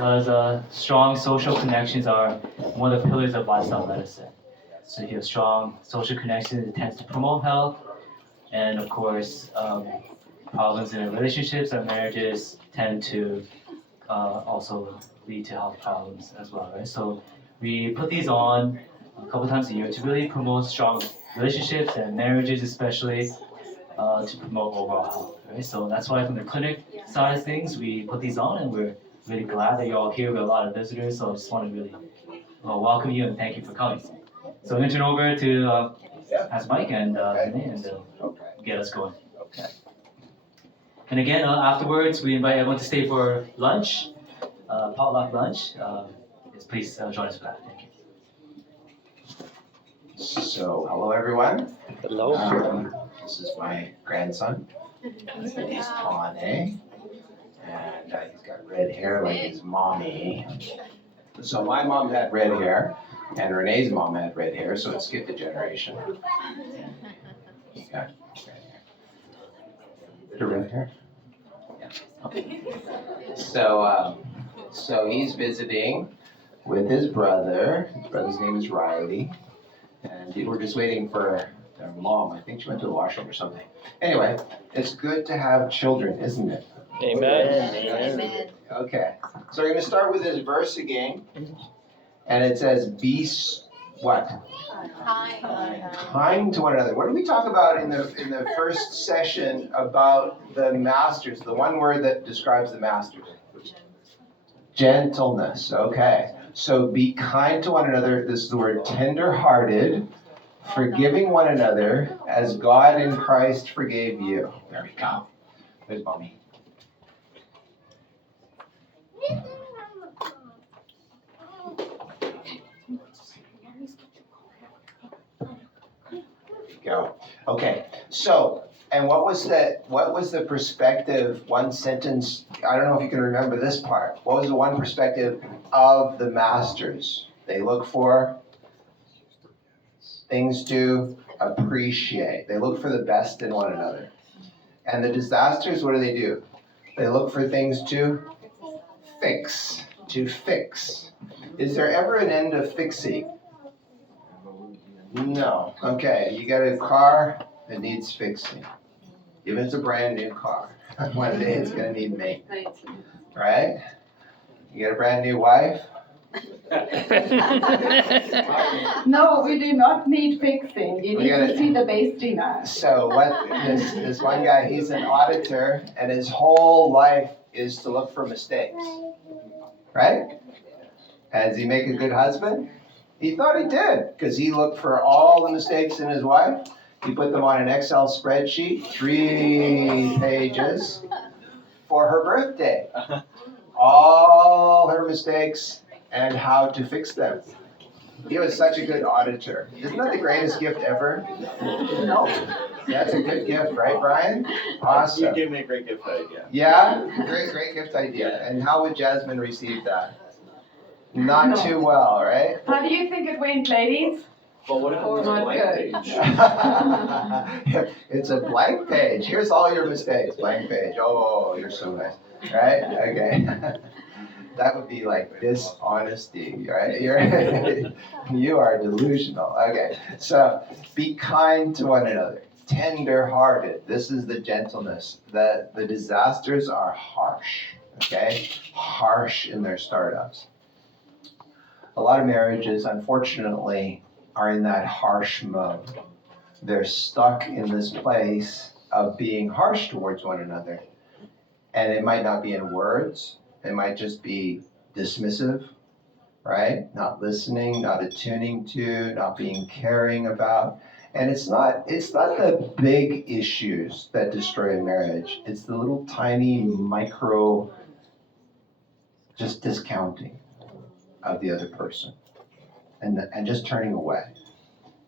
because strong social connections are one of the pillars of lifestyle medicine. So if you have strong social connections, it tends to promote health, and of course, problems in relationships or marriages tend to also lead to health problems as well, right? So we put these on a couple times a year to really promote strong relationships and marriages, especially to promote overall health, right? So that's why from the clinic side of things, we put these on, and we're really glad that you're all here. We have a lot of visitors, so I just want to really welcome you and thank you for coming. So I'm going to turn over to ask Mike and Renee, and they'll get us going. Okay. And again, afterwards, we invite everyone to stay for lunch, potluck lunch. Please join us for that. Thank you. So, hello everyone. Hello. This is my grandson. His name is Tane, and he's got red hair like his mommy. So my mom had red hair, and Renee's mom had red hair, so it skipped a generation. Yeah, red hair. Yeah. Okay. So he's visiting with his brother. His brother's name is Riley, and we're just waiting for their mom. I think she went to the washroom or something. Anyway, it's good to have children, isn't it? Amen. Amen. Okay, so we're going to start with this verse again, and it says, "Be what? Kind to one another." What did we talk about in the first session about the masters? The one word that describes the masters. Gentleness. Okay, so be kind to one another. This is the word tender-hearted, forgiving one another as God in Christ forgave you. There we go. There's mommy. Go. Okay. So, and what was the perspective? One sentence. I don't know if you can remember this part. What was the one perspective of the masters? They look for things to appreciate. They look for the best in one another. And the disasters, what do? They look for things to fix. To fix. Is there ever an end of fixing? No. Okay, you got a car that needs fixing. Even if it's a brand new car. One day it's going to need maintenance. Right? You got a brand new wife? No, we do not need fixing. You We need gotta- to see the basting on. So this one guy, he's an auditor, and his whole life is to look for mistakes. Right? And does he make a good husband? He thought he did, because he looked for all the mistakes in his wife. He put them on an Excel spreadsheet, 3 pages, for her birthday. All her mistakes and how to fix them. He was such a good auditor. Isn't that the greatest gift ever? No. That's a good gift, right, Brian? Awesome. You gave me a great gift idea. Yeah? Great gift idea. And how would Jasmine receive that? Not too well, right? How do you think it went, ladies? But what if it was a Not blank good. page? It's a blank page. Here's all your mistakes. Blank page. Oh, you're so nice. Right? Okay. That would be like dishonesty, right? You are delusional. Okay. So be kind to one another. Tender-hearted. This is the gentleness. The disasters are harsh. Okay? Harsh in their startups. A lot of marriages, unfortunately, are in that harsh mode. They're stuck in this place of being harsh towards one another. And it might not be in words. It might just be dismissive, right? Not listening, not attuning to, not being caring about. And it's not the big issues that destroy a marriage. It's the little tiny micro just discounting of the other person and just turning away.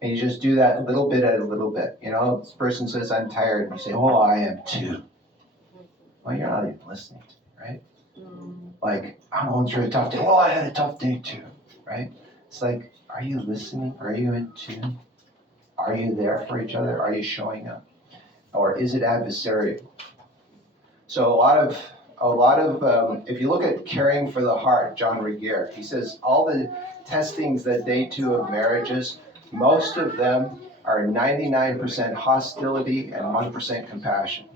And you just do that little bit at a little bit. You know, this person says, "I'm tired." And you say, "Oh, I am too." Well, you're not even listening to me, right? Like, "I'm going through a tough day." "Oh, I had a tough day too," right? It's like, are you listening? Are you in tune? Are you there for each other? Are you showing up? Or is it adversarial? So a a lot of, if you look at Caring for the Heart, John Regier, he says all the testings that day 2 of marriages, most of them are 99% hostility and 1% compassion.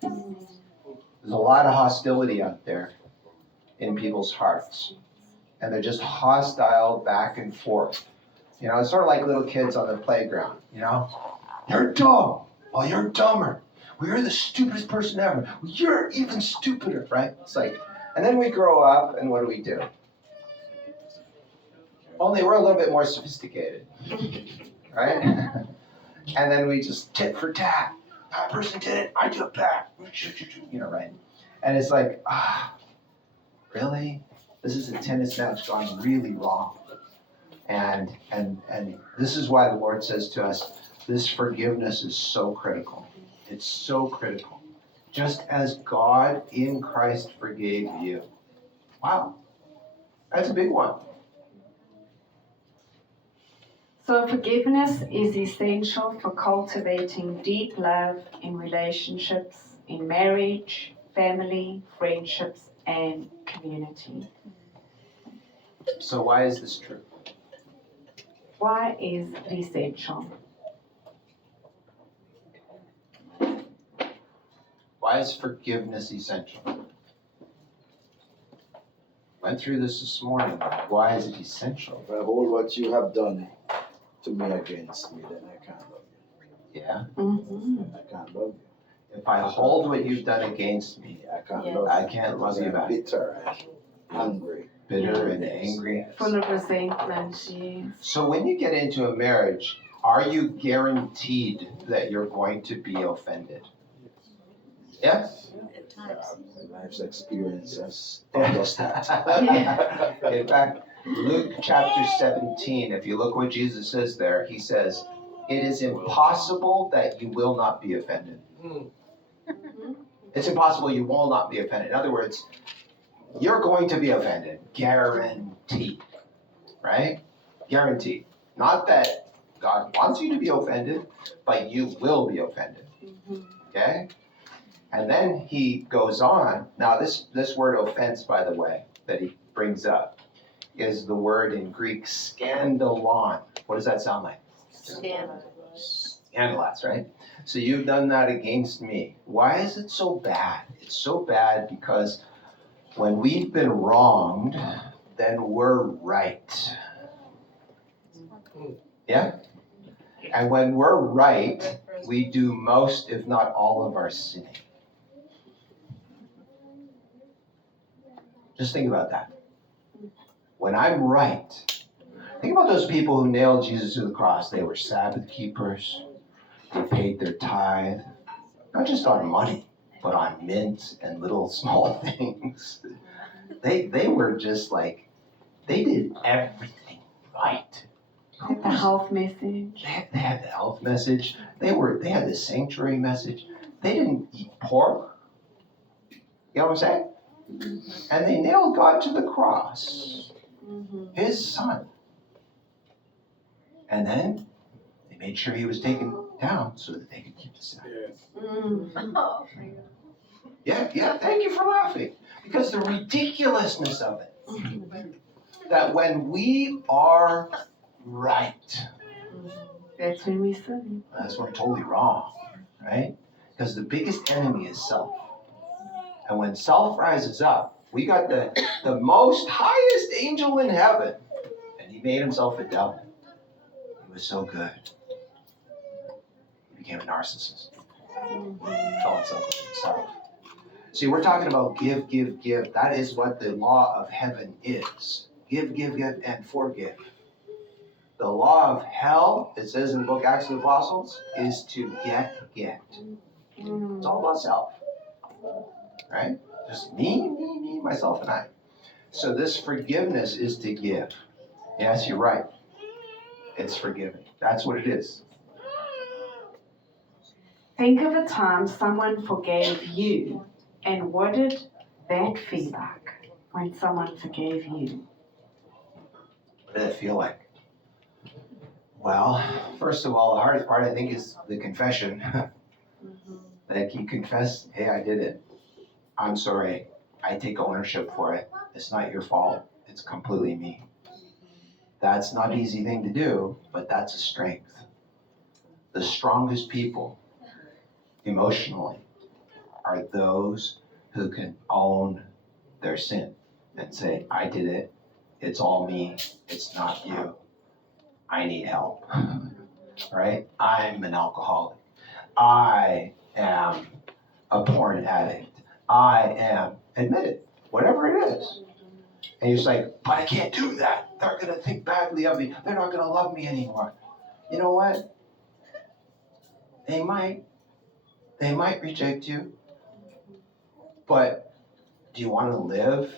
There's a lot of hostility out there in people's hearts. And they're just hostile back and forth. You know, it's sort of like little kids on the playground, you know? You're dumb. Well, you're dumber. Well, you're the stupidest person ever. Well, you're even stupider, right? It's like, and then we grow up, and what do? Only we're a little bit more sophisticated, right? And then we just tit for tat. That person did it, I do it back. You know, right? And it's like, really? This is a tennis match gone really wrong. And this is why the Lord says to us, this forgiveness is so critical. It's so critical. Just as God in Christ forgave you. Wow. That's a big one. So forgiveness is essential for cultivating deep love in relationships, in marriage, family, friendships, and community. So why is this true? Why is it essential? Why is forgiveness essential? Went through this morning. Why is it essential? If I hold what you have done to me against me, then I can't love Yeah. Mm-hmm. you. I can't love If I hold what you've done against me, you. I can't Yeah. love you. I can't love you I'm back. bitter and angry. Bitter and angry. Full of resentment, yes. So when you get into a marriage, are you guaranteed that you're going to be offended? Yes? Life's experience has taught us that. In fact, Luke chapter 17, if you look what Jesus says there, he says, it is impossible that you will not be offended. It's impossible you will not be offended. In other words, you're going to be offended. Guaranteed. Right? Guaranteed. Not that God wants you to be offended, but you will be offended. Okay? And then he goes on. Now, this word offense, by the way, that he brings up, is the word in Greek scandalon. What does that sound like? Scandalous, right? So you've done that against me. Why is it so bad? It's so bad because when we've been wronged, then we're right. Yeah? And when we're right, we do most, if not all, of our sinning. Just think about that. When I'm right, think about those people who nailed Jesus to the cross. They were Sabbath keepers. They paid their tithe, not just on money, but on mint and little small things. They were just like, they did everything right. The health message. They had the health message. They had the sanctuary message. They didn't eat pork. You know what I'm saying? And they nailed God to the cross, his son. And then they made sure he was taken down so that they could keep the Sabbath. Yeah, thank you for laughing. Because the ridiculousness of it, that when we are right, That's when we sin. that's when we're totally wrong, right? Because the biggest enemy is self. And when self rises up, we got the most highest angel in heaven, and he made himself a devil. He was so good. He became a narcissist. Fell in love with himself. See, we're talking about give, give, give. That is what the law of heaven is. Give, give, give, and forgive. The law of hell, it says in the book Acts of the Apostles, is to get. It's all about self. Right? Just me, myself, and I. So this forgiveness is to give. Yes, you're right. It's forgiving. That's what it is. Think of a time someone forgave you, and what did that feel like when someone forgave you? What did it feel like? Well, first of all, the hardest part, I think, is the confession. Like you confess, hey, I did it. I'm sorry. I take ownership for it. It's not your fault. It's completely me. That's not an easy thing to do, but that's a strength. The strongest people emotionally are those who can own their sin and say, I did it. It's all me. It's not you. I need help. Right? I'm an alcoholic. I am a porn addict. I am, admit it, whatever it is. And you're just like, but I can't do that. They're going to think badly of me. They're not going to love me anymore. You know what? They might. They might reject you. But do you want to live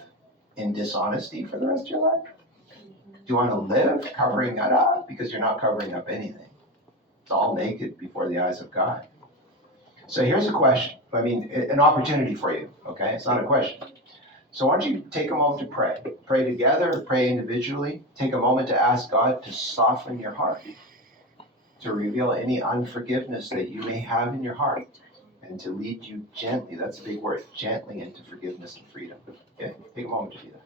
in dishonesty for the rest of your life? Do you want to live covering that up? Because you're not covering up anything. It's all naked before the eyes of God. So here's a question. I mean, an opportunity for you, okay? It's not a question. So why don't you take a moment to pray. Pray together, pray individually. Take a moment to ask God to soften your heart, to reveal any unforgiveness that you may have in your heart, and to lead you gently, that's a big word, gently into forgiveness and freedom. Okay? Take a moment to do that.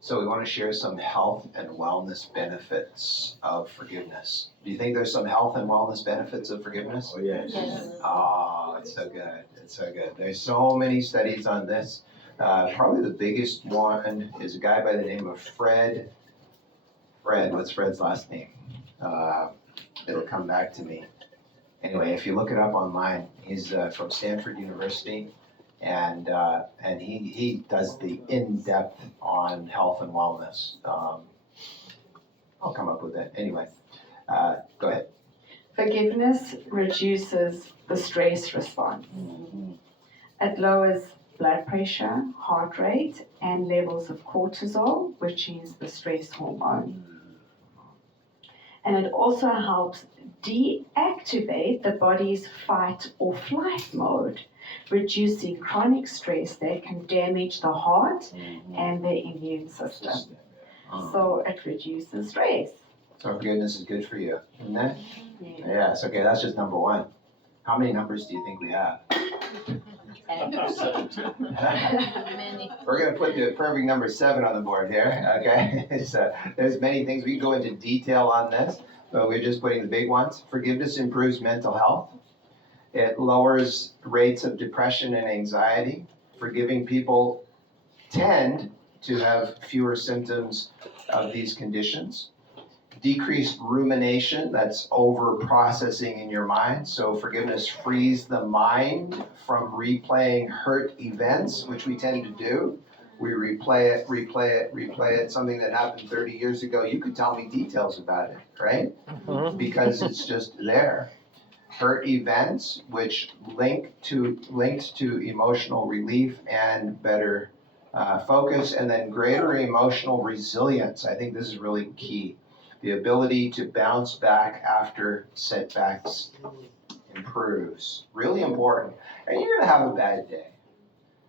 So we want to share some health and wellness benefits of forgiveness. Do you think there's some health and wellness benefits of forgiveness? Oh, yes. Oh, it's so good. It's so good. There's so many studies on this. Probably the biggest one is a guy by the name of Fred. What's Fred's last name? It'll come back to me. Anyway, if you look it up online, he's from Stanford University. And he does the in-depth on health and wellness. I'll come up with it. Anyway, go ahead. Forgiveness reduces the stress response. It lowers blood pressure, heart rate, and levels of cortisol, which is the stress hormone. And it also helps deactivate the body's fight or flight mode, reducing chronic stress that can damage the heart and the immune system. So it reduces stress. So forgiveness is good for you, isn't it? Yeah. Yes, okay, that's just number one. How many numbers do you think we have? We're going to put the perfect number 7 on the board here, okay? So there's many things. We can go into detail on this, but we're just putting the big ones. Forgiveness improves mental health. It lowers rates of depression and anxiety. Forgiving people tend to have fewer symptoms of these conditions. Decreased rumination, that's over processing in your mind. So forgiveness frees the mind from replaying hurt events, which we tend to do. We replay it, something that happened 30 years ago. You could tell me details about it, right? Because it's just there. Hurt events, which linked to emotional relief and better focus, and then greater emotional resilience. I think this is really key. The ability to bounce back after setbacks improves. Really important. And you're going to have a bad day.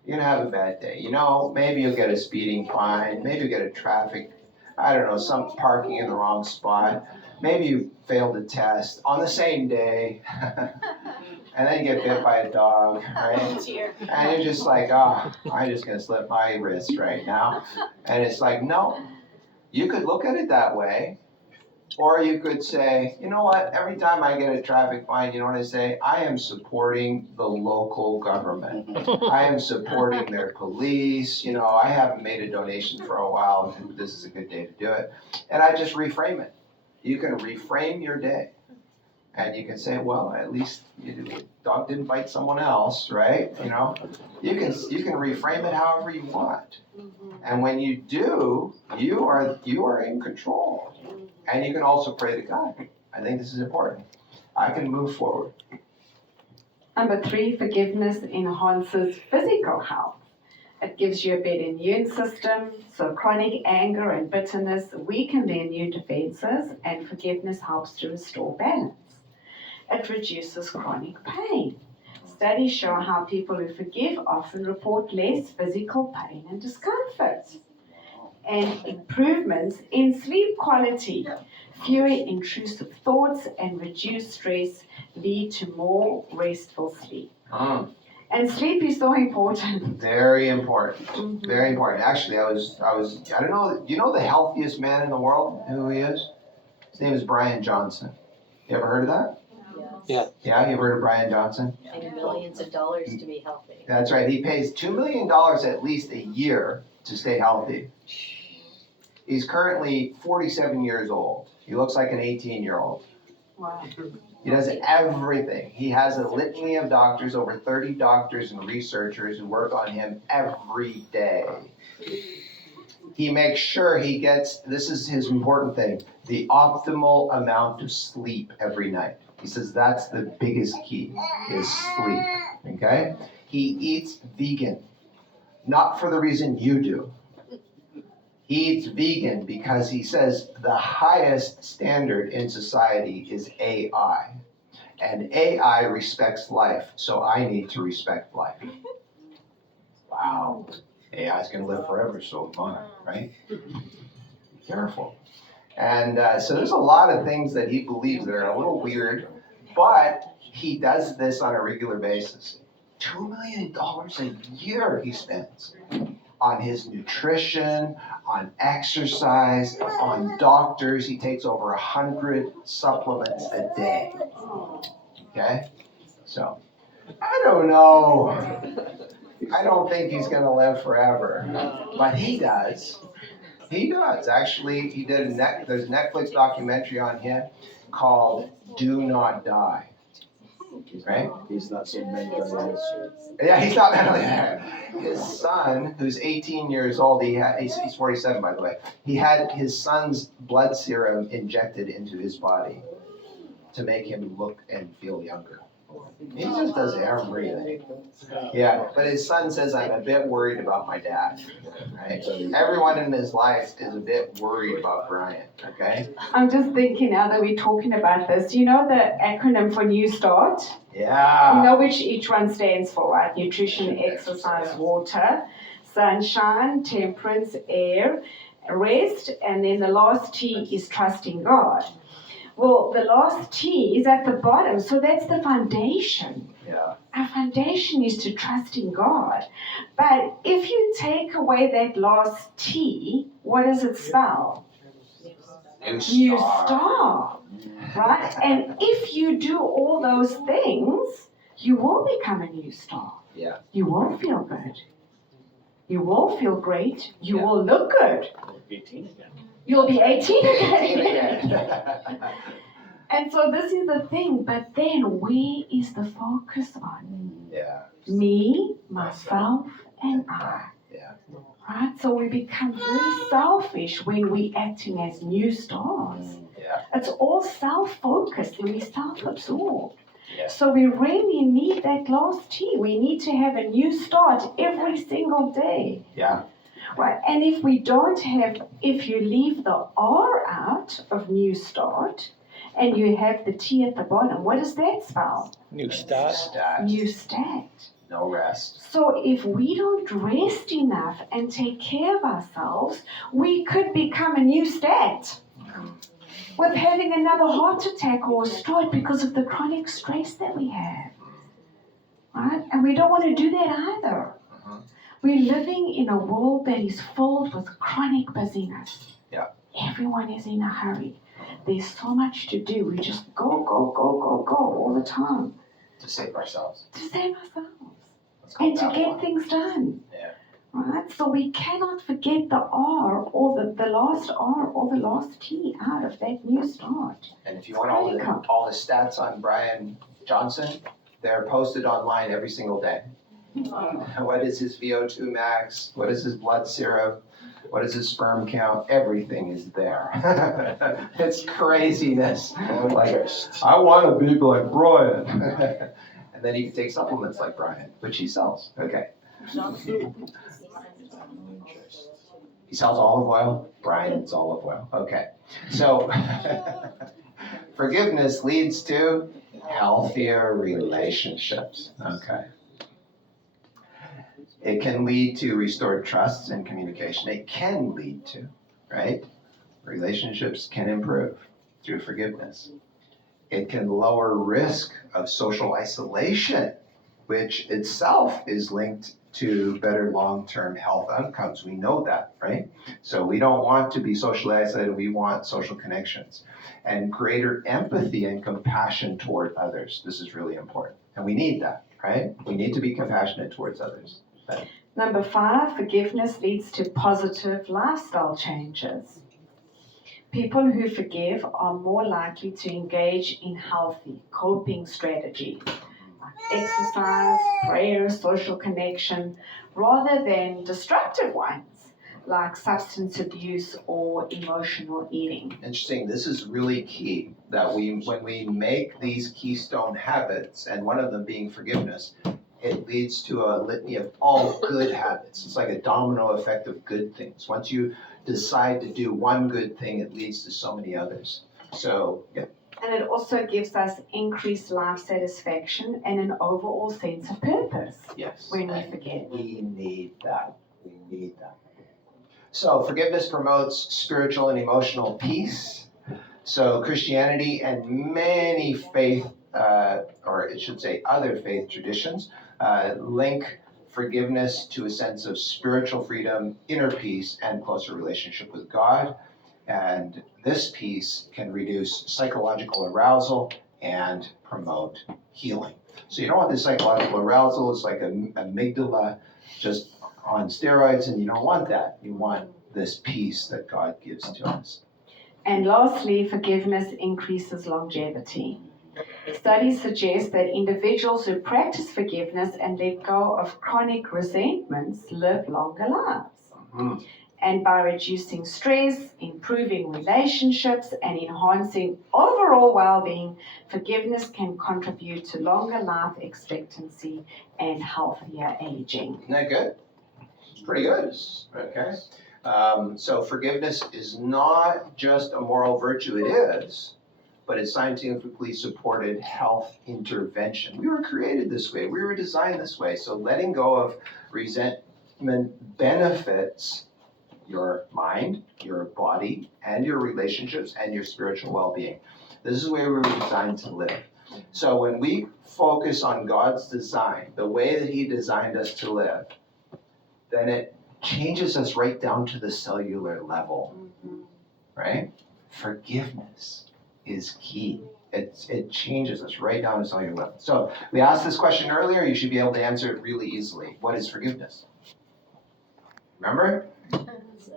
You're gonna have a bad day. You know, maybe you'll get a speeding fine, maybe you'll get a traffic, I don't know, some parking in the wrong spot. Maybe you failed a test on the same day. And then you get bit by a dog, right? And you're just like, oh, I'm just gonna slip my wrist right now. And it's like, no, you could look at it that way. Or you could say, you know what, every time I get a traffic fine, you know what I say? I am supporting the local government. I am supporting their police, you know, I haven't made a donation for a while, and this is a good day to do it. And I just reframe it. You can reframe your day. And you can say, well, at least the dog didn't bite someone else, right? You know, you can reframe it however you want. And when you do, you are in control. And you can also pray to God. I think this is important. I can move forward. Number 3, forgiveness enhances physical health. It gives you a better immune system, so chronic anger and bitterness weaken the immune defenses, and forgiveness helps to restore balance. It reduces chronic pain. Studies show how people who forgive often report less physical pain and discomfort. And improvements in sleep quality. Fewer intrusive thoughts and reduced stress lead to more restful sleep. And sleep is so important. Very important. Very important. Actually, I don't know, you know the healthiest man in the world, who he is? His name is Brian Johnson. You ever heard of that? Yeah. Yeah, you ever heard of Brian Johnson? And millions of dollars to be healthy. That's right. He pays $2 million at least a year to stay healthy. He's currently 47 years old. He looks like an 18-year-old. Wow. He does everything. He has a litany of doctors, over 30 doctors and researchers who work on him every day. He makes sure he gets, this is his important thing, the optimal amount of sleep every night. He says that's the biggest key, is sleep, okay? He eats vegan, not for the reason you do. He eats vegan because he says the highest standard in society is AI. And AI respects life, so I need to respect life. Wow. AI is going to live forever, so am I, right? Be careful. And so there's a lot of things that he believes that are a little weird, but he does this on a regular basis. $2 million a year he spends on his nutrition, on exercise, on doctors. He takes over 100 supplements a day. Okay? So, I don't know. I don't think he's going to live forever. But he does. He does. Actually, he did there's a Netflix documentary on him called Do Not Die. Right? He's not so mentally. Yeah, he's not mentally there. His son, who's 18 years old, he's 47 by the way, he had his son's blood serum injected into his body to make him look and feel younger. He just does everything. Yeah, but his son says, I'm a bit worried about my dad. Right? Everyone in his life is a bit worried about Brian, okay? I'm just thinking now that we're talking about this, you know the acronym for New Start? Yeah. You know which each one stands for, right? Nutrition, exercise, water, sunshine, temperance, air, rest, and then the last T is trusting God. Well, the last T is at the bottom, so that's the foundation. Yeah. Our foundation is to trust in God. But if you take away that last T, what does it spell? New star. Right? And if you do all those things, you will become a new star. Yeah. You will feel good. You will feel great. You will look good. 18 again. You'll be 18 again. And so this is the thing, but then where is the focus on? Yeah. Me, myself, and I. Yeah. Right? So we become very selfish when we're acting as new stars. Yeah. It's all self-focused and we're self-absorbed. Yeah. So we really need that last T. We need to have a new start every single day. Yeah. Right, and if we don't have, if you leave the R out of new start, and you have the T at the bottom, what does that spell? New start. Stat. New stat. No rest. So if we don't rest enough and take care of ourselves, we could become a new stat with having another heart attack or a stroke because of the chronic stress that we have. Right? And we don't want to do that either. We're living in a world that is filled with chronic busyness. Yeah. Everyone is in a hurry. There's so much to do. We just go, go, go, go, go all the time To save ourselves. to save ourselves Let's call and it to that get one. things done. Yeah. Right? So we cannot forget the R or the last R or the last T out of that new start. And if you want all the stats on Brian Johnson, they're posted online every single day. What is his VO2 max? What is his blood serum? What is his sperm count? Everything is there. It's craziness. Like, I want to be like Brian. And then he can take supplements like Brian, which he sells. Okay. He sells olive oil. Brian's olive oil. Okay. So forgiveness leads to healthier relationships. Okay. It can lead to restored trust and communication. It can lead to, right? Relationships can improve through forgiveness. It can lower risk of social isolation, which itself is linked to better long-term health outcomes. We know that, right? So we don't want to be socially isolated. We want social connections and greater empathy and compassion toward others. This is really important. And we need that, right? We need to be compassionate towards others. Number 5, forgiveness leads to positive lifestyle changes. People who forgive are more likely to engage in healthy coping strategies like exercise, prayer, social connection, rather than destructive ones like substance abuse or emotional eating. Interesting. This is really key that when we make these keystone habits, and one of them being forgiveness, it leads to a litany of all good habits. It's like a domino effect of good things. Once you decide to do one good thing, it leads to so many others. So, yeah. And it also gives us increased life satisfaction and an overall sense of purpose Yes. when we forgive. We need that. We need that. So forgiveness promotes spiritual and emotional peace. So Christianity and many faith, or it should say other faith traditions, link forgiveness to a sense of spiritual freedom, inner peace, and closer relationship with God. And this peace can reduce psychological arousal and promote healing. So you don't want this psychological arousal. It's like an amygdala just on steroids, and you don't want that. You want this peace that God gives to us. And lastly, forgiveness increases longevity. Studies suggest that individuals who practice forgiveness and let go of chronic resentments live longer lives. Mm-hmm. And by reducing stress, improving relationships, and enhancing overall well-being, forgiveness can contribute to longer life expectancy and healthier aging. Isn't that good? It's pretty good. Okay. So forgiveness is not just a moral virtue. It is, but it's scientifically supported health intervention. We were created this way. We were designed this way. So letting go of resentment benefits your mind, your body, and your relationships, and your spiritual well-being. This is where we were designed to live. So when we focus on God's design, the way that He designed us to live, then it changes us right down to the cellular level, right? Forgiveness is key. It changes us right down to cellular level. So we asked this question earlier. You should be able to answer it really easily. What is forgiveness? Remember? So,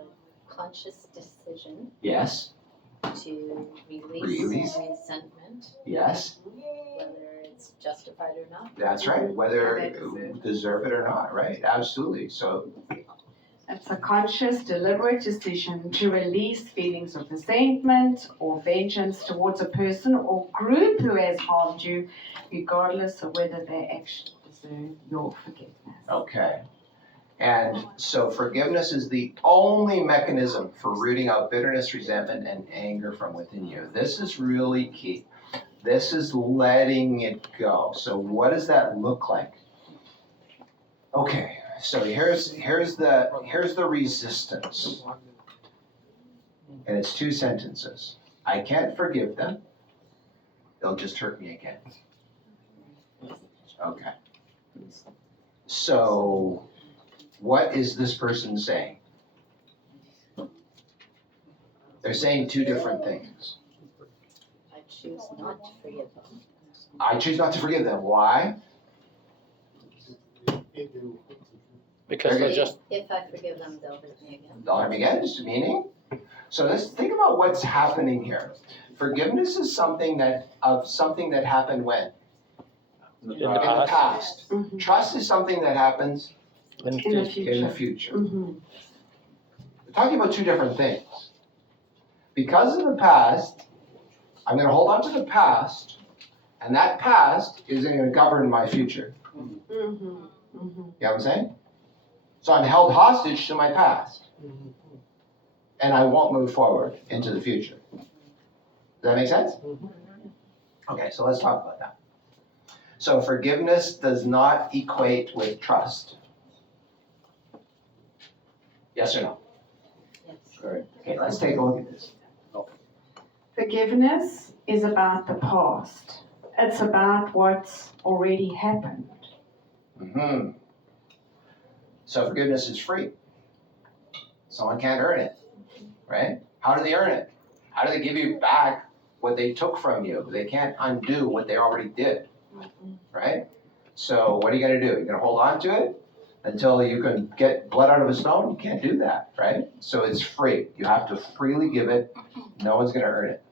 conscious decision Yes. to release Release. resentment, Yes. whether it's justified or not. That's right. Whether Whether they you deserve it or not, right? Absolutely. So It's a conscious, deliberate decision to release feelings of resentment or vengeance towards a person or group who has harmed you, regardless of whether they actually deserve your forgiveness. okay. And so forgiveness is the only mechanism for rooting out bitterness, resentment, and anger from within you. This is really key. This is letting it go. So what does that look like? Okay, so here's the resistance. And it's 2 sentences. I can't forgive them. They'll just hurt me again. Okay. So, what is this person saying? They're saying 2 different things. I choose not to forgive them. I choose not to forgive them. Why? Because they're just, If I forgive them, they'll hurt me again. They'll hurt me again, just meaning. So let's think about what's happening here. Forgiveness is something that happened when? in the In the past, past. Mhm. Trust is something that happens in In the future. in the future. future. Mhm. We're talking about 2 different things. Because of the past, I'm going to hold on to the past, and that past is going to govern my future. Mhm. Mhm. You know what I'm saying? So I'm held hostage to my past, and I won't move forward into the future. Does that make sense? Okay, so let's talk about that. So forgiveness does not equate with trust. Yes or no? Yes. Okay, let's take a look at this. Forgiveness is about the past. It's about what's already happened. Mm-hmm. So forgiveness is free. Someone can't earn it, right? How do they earn it? How do they give you back what they took from you? They can't undo what they already did, right? So what are you going to do? You're going to hold on to it until you can get blood out of a stone? You can't do that, right? So it's free. You have to freely give it. No one's going to earn it.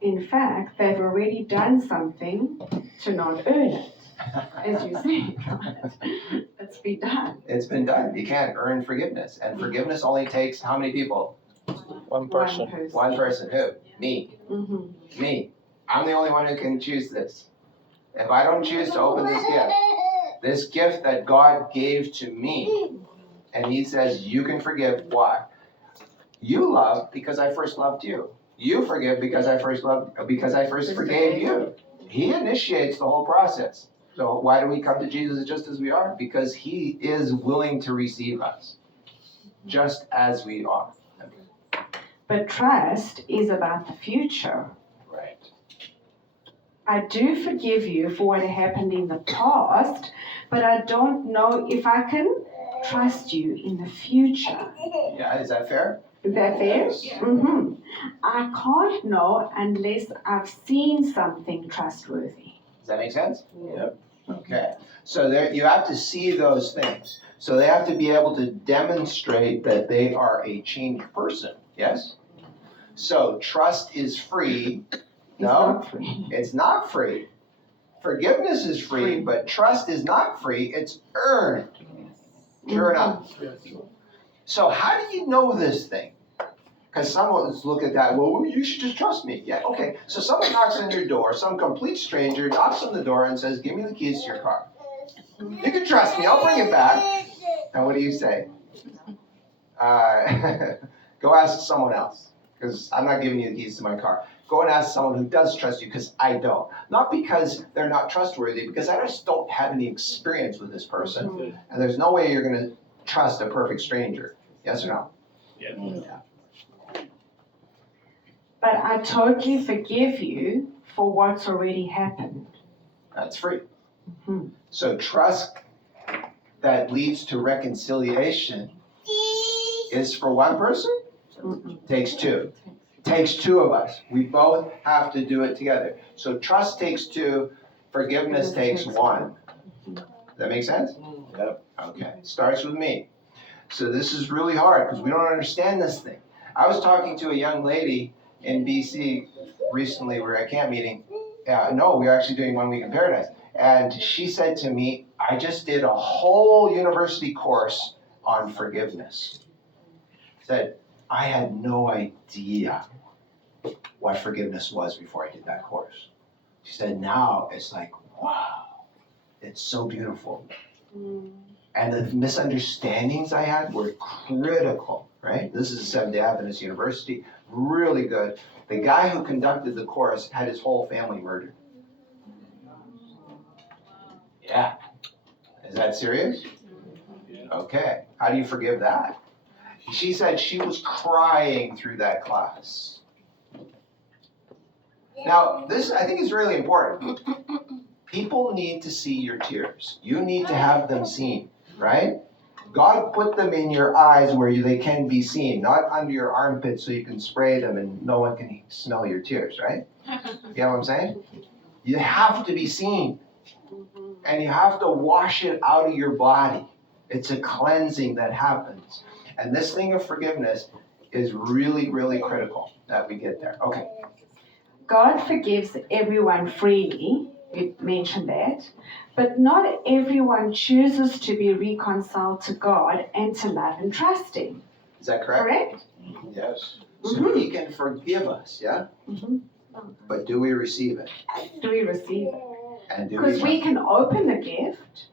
In fact, they've already done something to not earn it, as you said. It's been done. It's been done. You can't earn forgiveness. And forgiveness only takes how many people? One person. One person. Who? Me. Mhm. Me. I'm the only one who can choose this. If I don't choose to open this gift that God gave to me, and He says, you can forgive, why? You love because I first loved you. You forgive because I first forgave you. He initiates the whole process. So why do we come to Jesus just as we are? Because He is willing to receive us, just as we are. But trust is about the future. Right. I do forgive you for what happened in the past, but I don't know if I can trust you in the future. Yeah, is that fair? Is that fair? Mm-hmm. I can't know unless I've seen something trustworthy. Does that make sense? Yep. Okay. So there, you have to see those things. So they have to be able to demonstrate that they are a changed person. Yes? So trust is free. It's No, not free. it's not free. Forgiveness is free, but trust is not free. It's earned. Sure enough. So how do you know this thing? Because someone look at that, well, you should just trust me. Yeah, okay. So someone knocks on your door, some complete stranger knocks on the door and says, give me the keys to your car. You can trust me, I'll bring it back. And what do you say? Go ask someone else, because I'm not giving you the keys to my car. Go and ask someone who does trust you, because I don't. Not because they're not trustworthy, because I just don't have any experience with this person. And there's no way you're going to trust a perfect stranger. Yes or no? Yeah. But I totally forgive you for what's already happened. That's free. Mhm. So trust that leads to reconciliation is for one person? Mm-mm. Takes 2. Takes 2 of us. We both have to do it together. So trust takes 2, forgiveness takes 1. Does that make sense? Yep. Okay. Starts with me. So this is really hard because we don't understand this thing. I was talking to a young lady in BC recently. We were at a camp meeting. No, we were actually doing 1 Week in Paradise. And she said to me, I just did a whole university course on forgiveness. Said, I had no idea what forgiveness was before I did that course. She said, now it's like, wow, it's so beautiful. And the misunderstandings I had were critical, right? This is Seventh-day Adventist University, really good. The guy who conducted the course had his whole family murdered. Yeah, Is that serious? Okay. How do you forgive that? She said she was crying through that class. Now, this I think is really important. People need to see your tears. You need to have them seen, right? God put them in your eyes where they can be seen, not under your armpit so you can spray them and no one can smell your tears, right? You get what I'm saying? You have to be seen. And you have to wash it out of your body. It's a cleansing that happens. And this thing of forgiveness is really, really critical that we get there. Okay. God forgives everyone freely, you mentioned that, but not everyone chooses to be reconciled to God and to love and trust Him. Is that correct? Correct? Yes. So He can forgive us, yeah? Mhm. But do we receive it? Do we receive it? And do Because we can open the gift,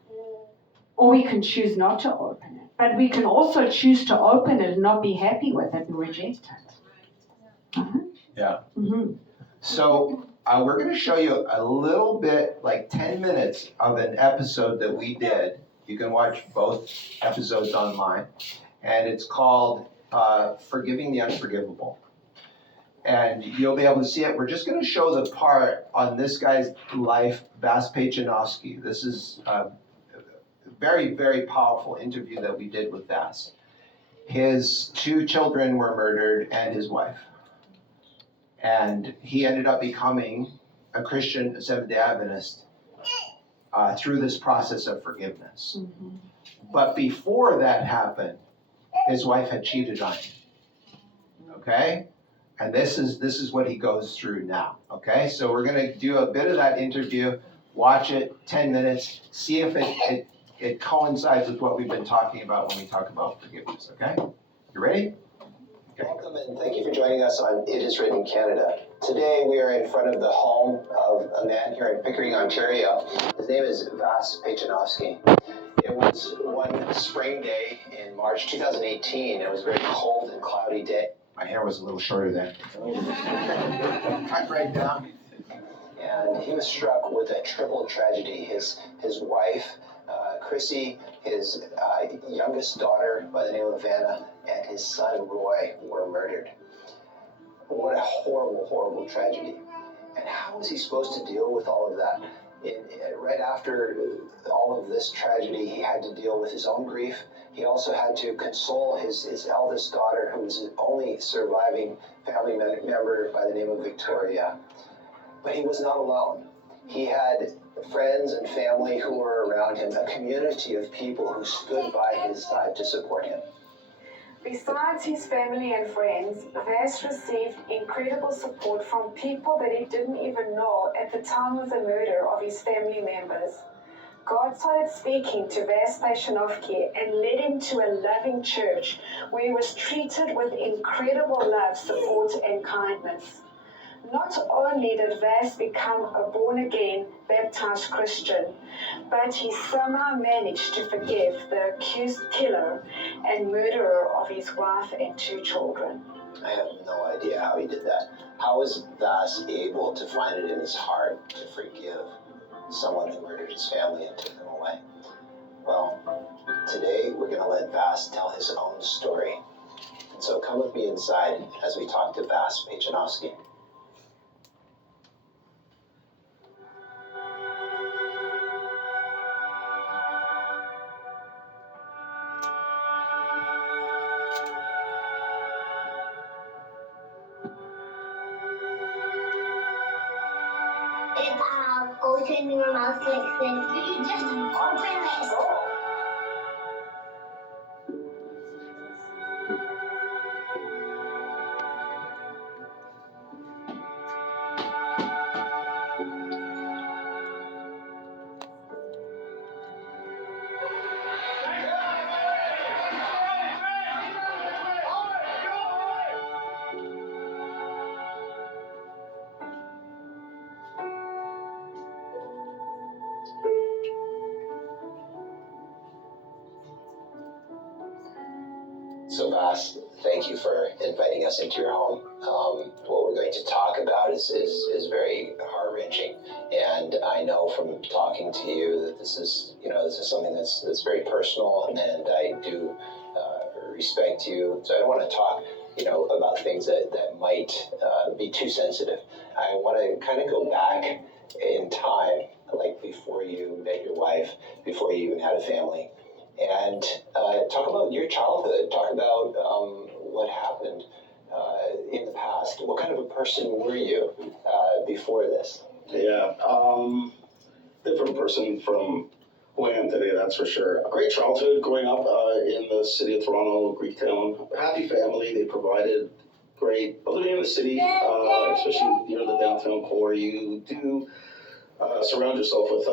or we can choose not to open it. But we can also choose to open it and not be happy with it and reject it. Yeah. Mm-hmm. So we're going to show you a little bit, like 10 minutes of an episode that we did. You can watch both episodes online. And it's called Forgiving the Unforgivable. And you'll be able to see it. We're just going to show the part on this guy's life, Vas Pechanovsky. This is a very, very powerful interview that we did with Vas. His 2 children were murdered and his wife. And he ended up becoming a Christian Seventh-day Adventist through this process of forgiveness. Mm-hmm. But before that happened, his wife had cheated on him. Okay? And this is what he goes through now. Okay? So we're going to do a bit of that interview, watch it, 10 minutes, see if it coincides with what we've been talking about when we talk about forgiveness. Okay? You ready? Okay. Welcome and thank you for joining us on It Is Written Canada. Today we are in front of the home of a man here in Pickering, Ontario. His name is Vas Pechanovsky. It was one spring day in March 2018. It was a very cold and cloudy day. My hair was a little shorter then. Cut right down. And he was struck with a triple tragedy. His wife, Chrissy, his youngest daughter by the name of Vanna, and his son Roy were murdered. What a horrible, horrible tragedy. And how was he supposed to deal with all of that? Right after all of this tragedy, he had to deal with his own grief. He also had to console his eldest daughter, who was his only surviving family member by the name of Victoria. But he was not alone. He had friends and family who were around him, a community of people who stood by his side to support him. Besides his family and friends, Vas received incredible support from people that he didn't even know at the time of the murder of his family members. God started speaking to Vas Pechanovsky and led him to a loving church where he was treated with incredible love, support, and kindness. Not only did Vas become a born-again, baptized Christian, but he somehow managed to forgive the accused killer and murderer of his wife and 2 children. I have no idea how he did that. How was Vas able to find it in his heart to forgive someone who murdered his family and took them away? Well, today we're going to let Vas tell his own story. And so come with me inside as we talk to Vas Pechanovsky. It goes in your mouth like this. You just open it. So Vas, thank you for inviting us into your home. What we're going to talk about is very heart-wrenching, and I know from talking to you that this is something that's very personal, and I do respect you. So I don't want to talk, about things that might be too sensitive. I want to kind of go back in time, like before you met your wife, before you even had a family, and talk about your childhood. Talk about what happened in the past. What kind of a person were you before this? Yeah, different person from who I am today, that's for sure. A great childhood growing up in the city of Toronto, Greektown. Happy family, they provided great. But living in the city, especially near the downtown core, you do surround yourself with,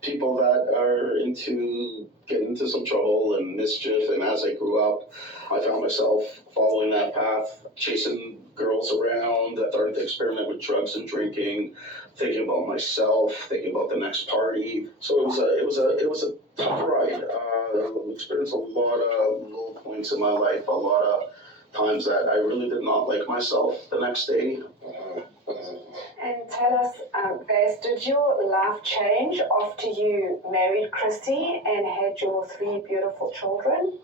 people that are into getting into some trouble and mischief. And as I grew up, I found myself following that path, chasing girls around. I started to experiment with drugs and drinking, thinking about myself, thinking about the next party. So it was a tough ride. I experienced a lot of low points in my life, a lot of times that I really did not like myself the next day. And tell us, Vas, did your life change after you married Chrissy and had your 3 beautiful children?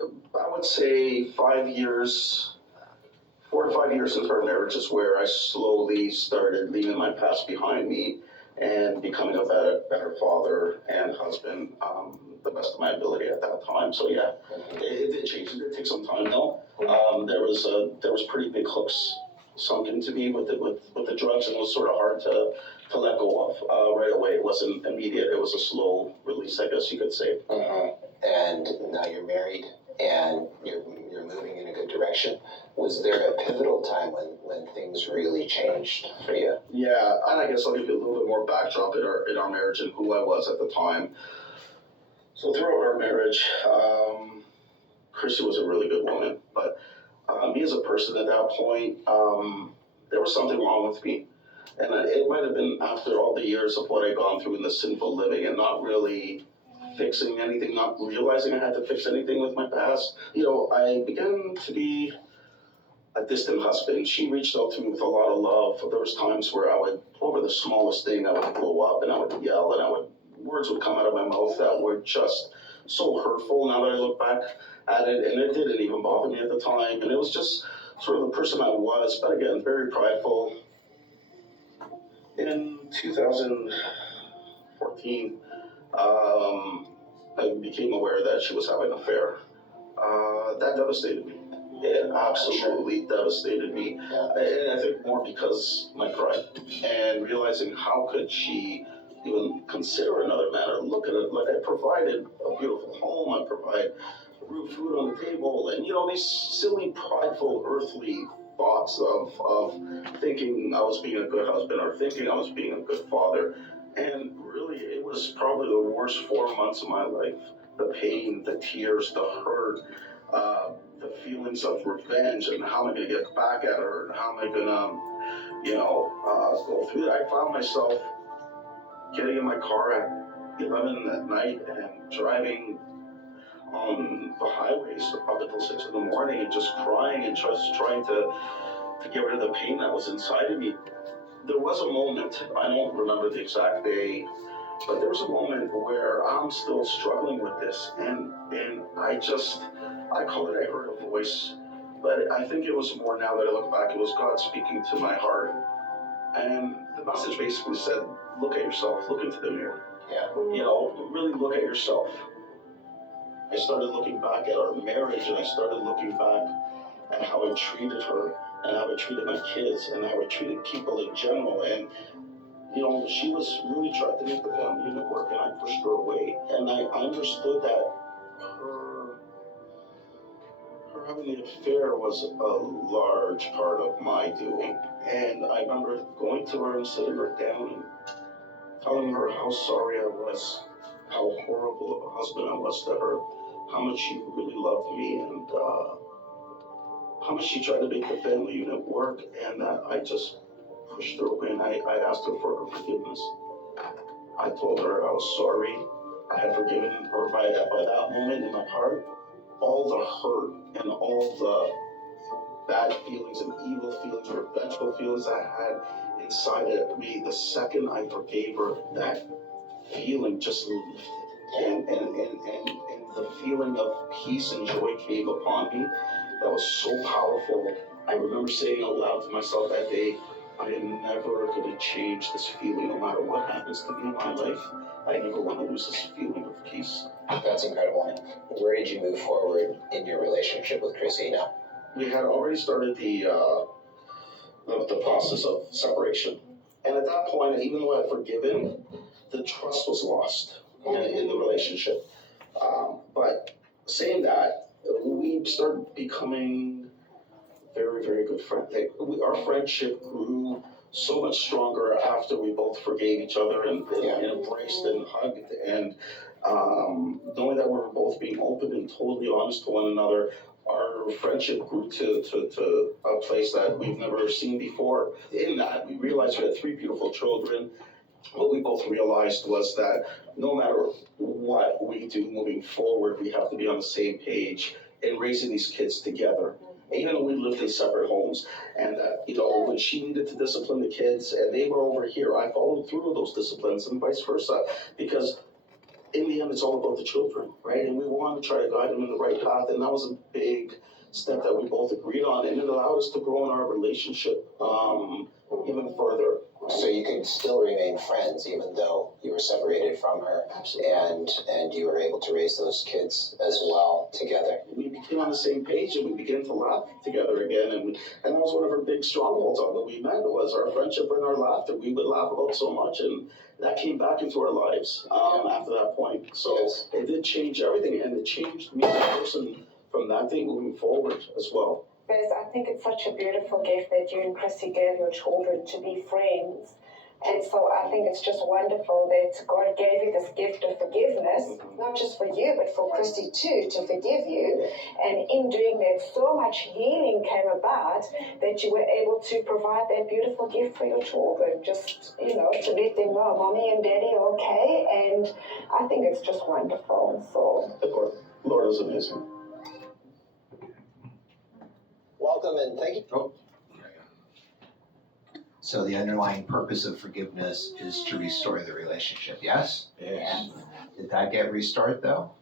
I would say 5 years, 4 to 5 years since our marriage is where I slowly started leaving my past behind me and becoming a better father and husband, the best of my ability at that time. So yeah, it did change. It did take some time though. There was pretty big hooks sunk into me with the drugs, and it was sort of hard to let go of right away. It wasn't immediate. It was a slow release, I guess you could say. And now you're married and you're moving in a good direction. Was there a pivotal time when things really changed for you? Yeah, and I guess I'll give you a little bit more backdrop in our marriage and who I was at the time. So throughout our marriage, Chrissy was a really good woman, but me as a person at that point, there was something wrong with me. And it might have been after all the years of what I'd gone through in the sinful living and not really fixing anything, not realizing I had to fix anything with my past. I began to be a distant husband. She reached out to me with a lot of love. There was times where I would, over the smallest thing, I would blow up and I would yell and words would come out of my mouth that were just so hurtful now that I look back at it, and it didn't even bother me at the time. And it was just sort of the person I was, but again, very prideful. In 2014, I became aware that she was having an affair. That devastated me. It absolutely devastated me. And I think more because my pride and realizing how could she even consider another man or look at it. Like, I provided a beautiful home, I provide food on the table, and these silly, prideful, earthly thoughts of thinking I was being a good husband or thinking I was being a good father. And really, it was probably the worst 4 months of my life. The pain, the tears, the hurt, the feelings of revenge, and how am I going to get back at her, and how am I going to, go through that. I found myself getting in my car at 11 at night and driving on the highways up until 6 in the morning and just crying and just trying to get rid of the pain that was inside of me. There was a moment, I don't remember the exact day, but there was a moment where I'm still struggling with this, and I call it, I heard a voice, but I think it was more, now that I look back, it was God speaking to my heart. And the message basically said, look at yourself, look into the mirror. Yeah. Really look at yourself. I started looking back at our marriage, and I started looking back at how I treated her and how I treated my kids and how I treated people in general. And, she was really trying to make the family unit work, and I pushed her away. And I understood that her having the affair was a large part of my doing. And I remember going to her and sitting her down and telling her how sorry I was, how horrible of a husband I was to her, how much she really loved me, and how much she tried to make the family unit work, and that I just pushed her away, and I asked her for her forgiveness. I told her I was sorry. I had forgiven her by that moment in my heart, all the hurt and all the bad feelings and evil feelings or vengeful feelings I had inside of me, the second I forgave her, that feeling just lifted. And the feeling of peace and joy came upon me. That was so powerful. I remember saying out loud to myself that day, I am never going to change this feeling no matter what happens to me in my life. I never want to lose this feeling of peace. That's incredible. Where did you move forward in your relationship with Chrissy now? We had already started the process of separation. And at that point, even though I had forgiven, the trust was lost in the relationship. But saying that, we started becoming very, very good friends. Our friendship grew so much stronger after we both forgave each other and embraced and hugged. And knowing that we were both being open and totally honest to one another, our friendship grew to a place that we've never seen before. In that, we realized we had 3 beautiful children. What we both realized was that no matter what we do moving forward, we have to be on the same page in raising these kids together. And even though we lived in separate homes, and when she needed to discipline the kids and they were over here, I followed through with those disciplines and vice versa, because in the end, it's all about the children, right? And we want to try to guide them in the right path, and that was a big step that we both agreed on, and it allowed us to grow in our relationship even further. So you could still remain friends even though you were separated from her. Absolutely. And you were able to raise those kids as well together. We became on the same page and we began to laugh together again, and that was one of our big strongholds on when we met, was our friendship and our laughter. We would laugh about so much, and that came back into our lives after that point. So it did change everything, and it changed me as a person from that day moving forward as well. Bez, I think it's such a beautiful gift that you and Chrissy gave your children, to be friends. And so I think it's just wonderful that God gave you this gift of forgiveness, not just for you, but for Chrissy too, to forgive you. And in doing that, so much healing came about that you were able to provide that beautiful gift for your children. Just, to let them know, Mommy and Daddy are okay. And I think it's just wonderful. So The Lord is amazing. Welcome and thank you. So the underlying purpose of forgiveness is to restore the relationship, yes? Yes. Did that get restored though?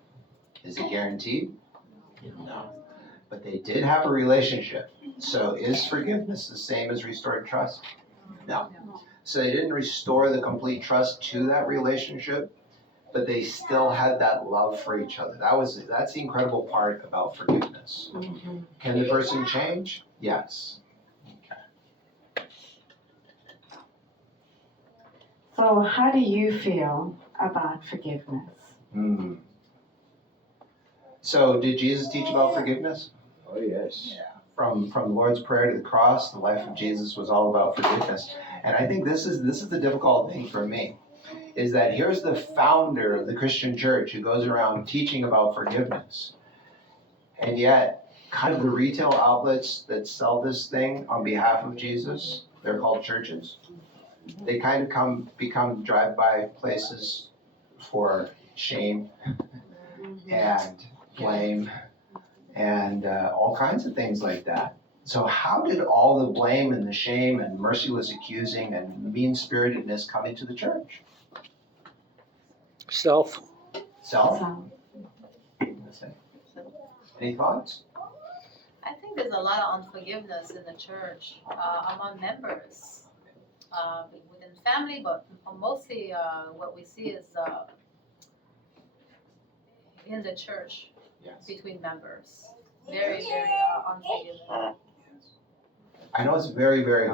Is it guaranteed? No. But they did have a relationship. So is forgiveness the same as restored trust? No. So they didn't restore the complete trust to that relationship, but they still had that love for each other. That's the incredible part about forgiveness. Can the person change? Yes. So how do you feel about forgiveness? So did Jesus teach about forgiveness? Oh, yes. Yeah. From the Lord's Prayer to the cross, the life of Jesus was all about forgiveness. And I think this is the difficult thing for me, is that here's the founder of the Christian church who goes around teaching about forgiveness. And yet, kind of the retail outlets that sell this thing on behalf of Jesus, they're called churches. They kind of become drive-by places for shame and blame and all kinds of things like that. So how did all the blame and the shame and merciless accusing and mean-spiritedness come into the church? Self. Self? Any thoughts? I think there's a lot of unforgiveness in the church among members, within family, but mostly what we see is in the church between members. Very, very unforgiving. I know it's a very, very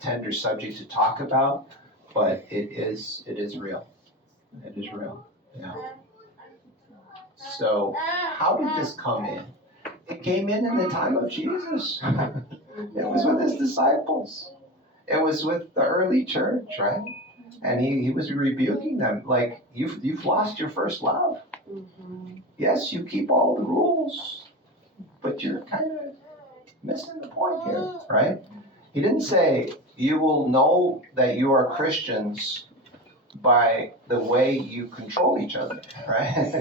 tender subject to talk about, but it is real. It is real. Yeah. So how did this come in? It came in the time of Jesus. It was with his disciples. It was with the early church, right? And he was rebuking them, like, you've lost your first love. Yes, you keep all the rules, but you're kind of missing the point here, right? He didn't say, you will know that you are Christians by the way you control each other, right?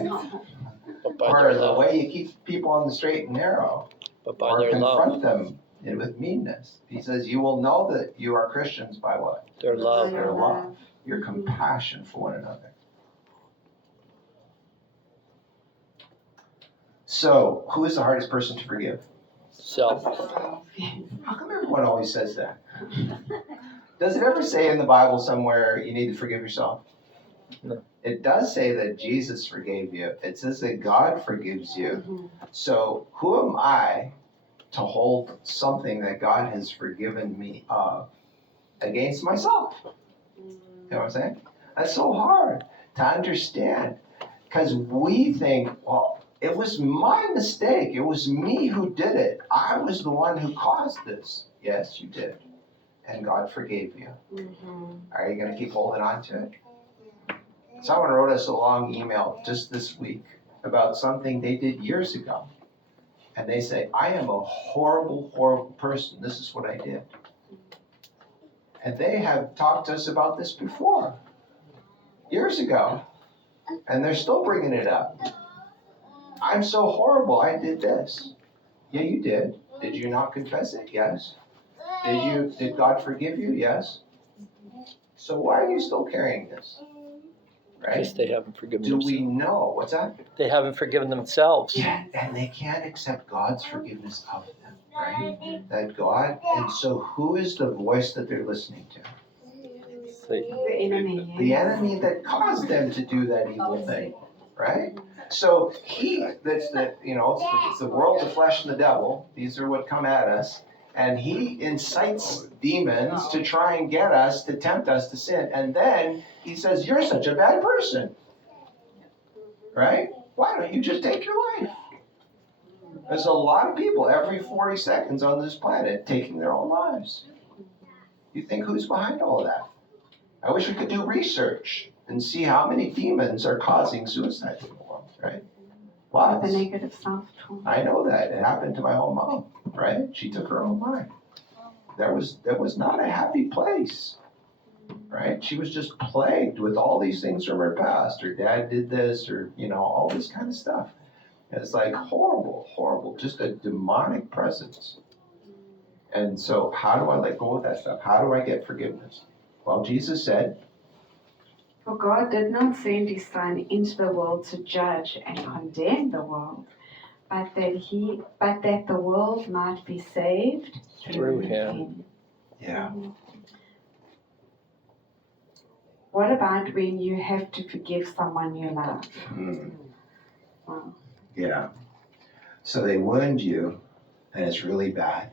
But by or their the love, way you keep people on the straight and narrow, but by or their love, confront them with meanness. He says, you will know that you are Christians by what? their love. Their love, your compassion for one another. So, who is the hardest person to forgive? Self. How come everyone always says that? Does it ever say in the Bible somewhere you need to forgive yourself? No. It does say that Jesus forgave you. It says that God forgives you. So who am I to hold something that God has forgiven me of against myself? You know what I'm saying? That's so hard to understand because we think, well, it was my mistake. It was me who did it. I was the one who caused this. Yes, you did. And God forgave you. Are you going to keep holding on to it? Someone wrote us a long email just this week about something they did years ago. And they say, I am a horrible, horrible person. This is what I did. And they have talked to us about this before, years ago. And they're still bringing it up. I'm so horrible, I did this. Yeah, you did. Did you not confess it? Yes. Did God forgive you? Yes. So why are you still carrying this? Right? Because they haven't forgiven Do themselves. we know? What's that? They haven't forgiven themselves. Yeah, and they can't accept God's forgiveness of them, right? That God, and so who is the voice that they're listening to? The enemy. The enemy that caused them to do that evil thing, right? So it's the world, the flesh, and the devil. These are what come at us. And he incites demons to try and get us, to tempt us to sin. And then he says, you're such a bad person. Right? Why don't you just take your life? There's a lot of people every 40 seconds on this planet taking their own lives. You think who's behind all of that? I wish we could do research and see how many demons are causing suicide in the world, right? Lots. The negative self-talk. I know that. It happened to my own mom, right? She took her own life. That was not a happy place, right? She was just plagued with all these things from her past. Her dad did this, or, all this kind of stuff. And it's like horrible, horrible, just a demonic presence. And so how do I let go of that stuff? How do I get forgiveness? Well, Jesus said, For God did not send his Son into the world to judge and condemn the world, but that the world might be saved Through him. yeah. What about when you have to forgive someone you love? Wow. Yeah. So they wound you, and it's really bad.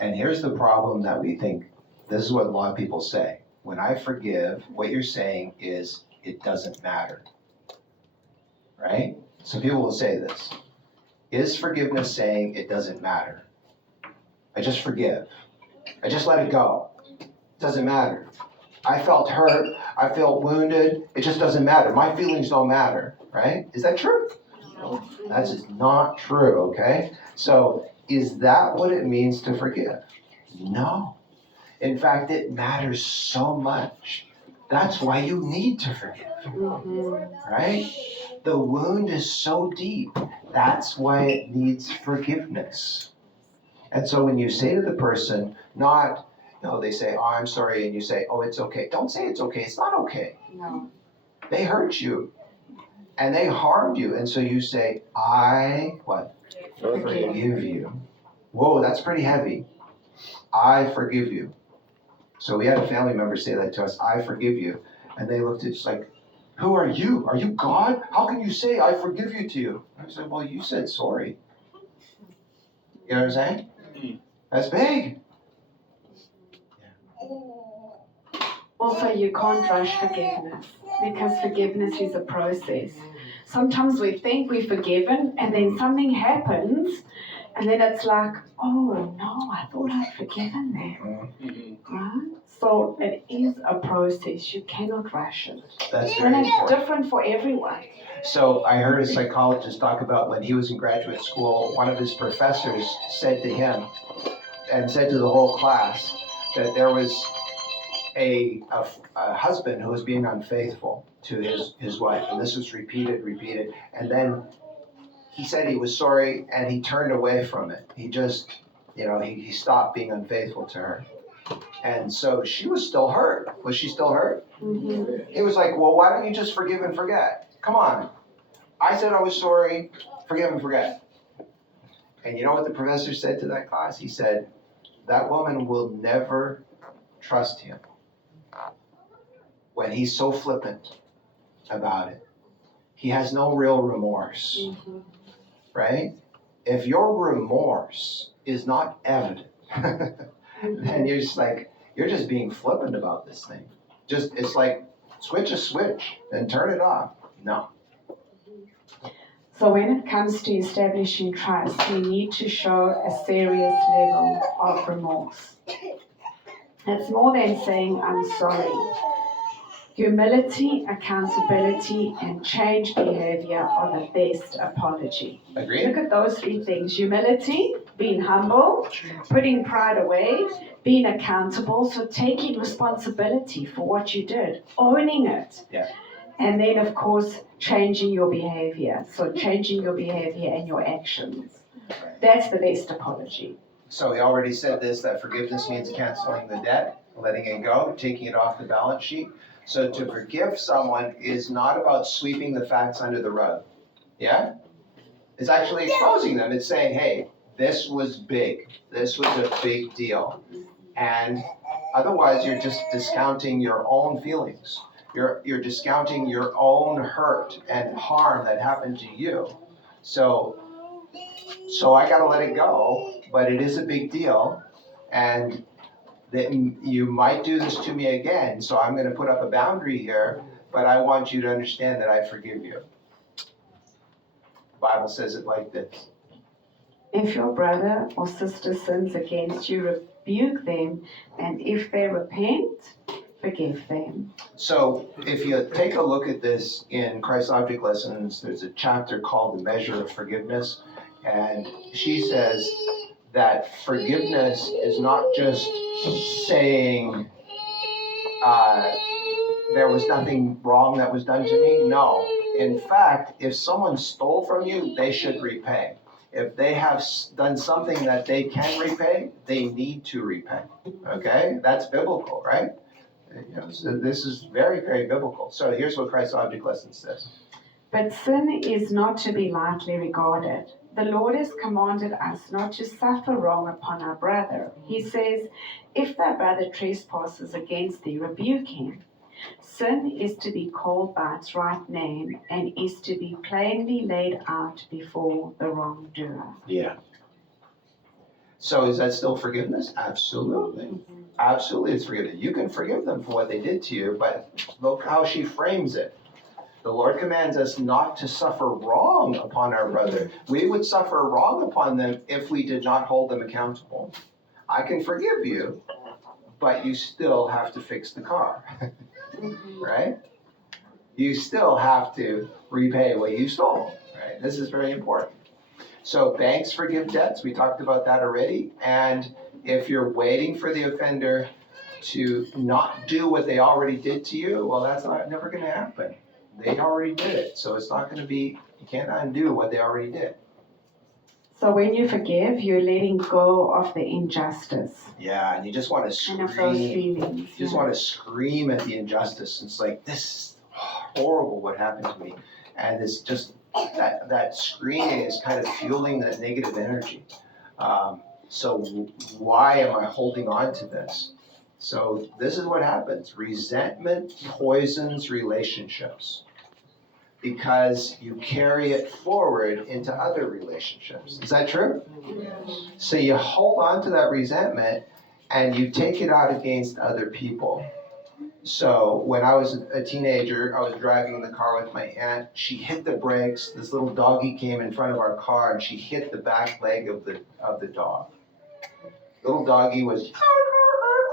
And here's the problem that we think, this is what a lot of people say. When I forgive, what you're saying is, it doesn't matter. Right? So people will say this. Is forgiveness saying it doesn't matter? I just forgive. I just let it go. It doesn't matter. I felt hurt. I felt wounded. It just doesn't matter. My feelings don't matter. Right? Is that true? That's just not true, okay? So, is that what it means to forgive? No. In fact, it matters so much. That's why you need to forgive, right? The wound is so deep. That's why it needs forgiveness. And so when you say to the person, they say, oh, I'm sorry, and you say, oh, it's okay. Don't say it's okay. It's not okay. No. They hurt you. And they harmed you. And so you say, I forgive you. Whoa, that's pretty heavy. I forgive you. So we had a family member say that to us, I forgive you. And they looked at us like, who are you? Are you God? How can you say I forgive you to you? I said, well, you said sorry. You know what I'm saying? That's big. Also, you can't rush forgiveness because forgiveness is a process. Sometimes we think we're forgiven and then something happens and then it's like, oh no, I thought I'd forgiven them. Right? So it is a process. You cannot rush it. That's very And it's important. different for everyone. So I heard a psychologist talk about when he was in graduate school, one of his professors said to him and said to the whole class that there was a husband who was being unfaithful to his wife. And this was repeated. And then he said he was sorry and he turned away from it. He just, he stopped being unfaithful to her. And so she was still hurt. Was she still hurt? He was like, well, why don't you just forgive and forget? Come on. I said I was sorry. Forgive and forget. And you know what the professor said to that class? He said, that woman will never trust him when he's so flippant about it. He has no real remorse, right? If your remorse is not evident, then you're just like, you're just being flippant about this thing. It's like, switch a switch and turn it off. No. So when it comes to establishing trust, we need to show a serious level of remorse. It's more than saying, I'm sorry. Humility, accountability, and change behavior are the best apology. Agreed? Look at those three things. Humility, being humble, putting pride away, being accountable, so taking responsibility for what you did, owning it. Yeah. And then, of course, changing your behavior. So changing your behavior and your actions. That's the best apology. So we already said this, that forgiveness means canceling the debt, letting it go, taking it off the balance sheet. So to forgive someone is not about sweeping the facts under the rug. Yeah? It's actually exposing them. It's saying, hey, this was big. This was a big deal. And otherwise, you're just discounting your own feelings. You're discounting your own hurt and harm that happened to you. So I got to let it go, but it is a big deal. And that you might do this to me again, so I'm going to put up a boundary here, but I want you to understand that I forgive you. The Bible says it like this. If your brother or sister sins against you, rebuke them, and if they repent, forgive them. So if you take a look at this in Christ Object Lessons, there's a chapter called The Measure of Forgiveness, and she says that forgiveness is not just saying there was nothing wrong that was done to me. No. In fact, if someone stole from you, they should repay. If they have done something that they can repay, they need to repay. Okay? That's biblical, right? So this is very, very biblical. So here's what Christ's Object Lesson says. But sin is not to be lightly regarded. The Lord has commanded us not to suffer wrong upon our brother. He says, if thy brother trespasses against thee, rebuke him. Sin is to be called by its right name and is to be plainly laid out before the wrongdoer. Yeah. So is that still forgiveness? Absolutely. Absolutely, it's forgiveness. You can forgive them for what they did to you, but look how she frames it. The Lord commands us not to suffer wrong upon our brother. We would suffer wrong upon them if we did not hold them accountable. I can forgive you, but you still have to fix the car, right? You still have to repay what you stole, right? This is very important. So banks forgive debts. We talked about that already. And if you're waiting for the offender to not do what they already did to you, well, that's never going to happen. They already did it. So it's not going to be, you can't undo what they already did. So when you forgive, you're letting go of the injustice. Yeah, and you just want to scream. And of those feelings. You just want to scream at the injustice. It's like, this is horrible what happened to me. And it's just, that screaming is kind of fueling that negative energy. So why am I holding on to this? So this is what happens. Resentment poisons relationships because you carry it forward into other relationships. Is that true? Yes. So you hold on to that resentment and you take it out against other people. So when I was a teenager, I was driving in the car with my aunt. She hit the brakes. This little doggy came in front of our car and she hit the back leg of the dog. Little doggy was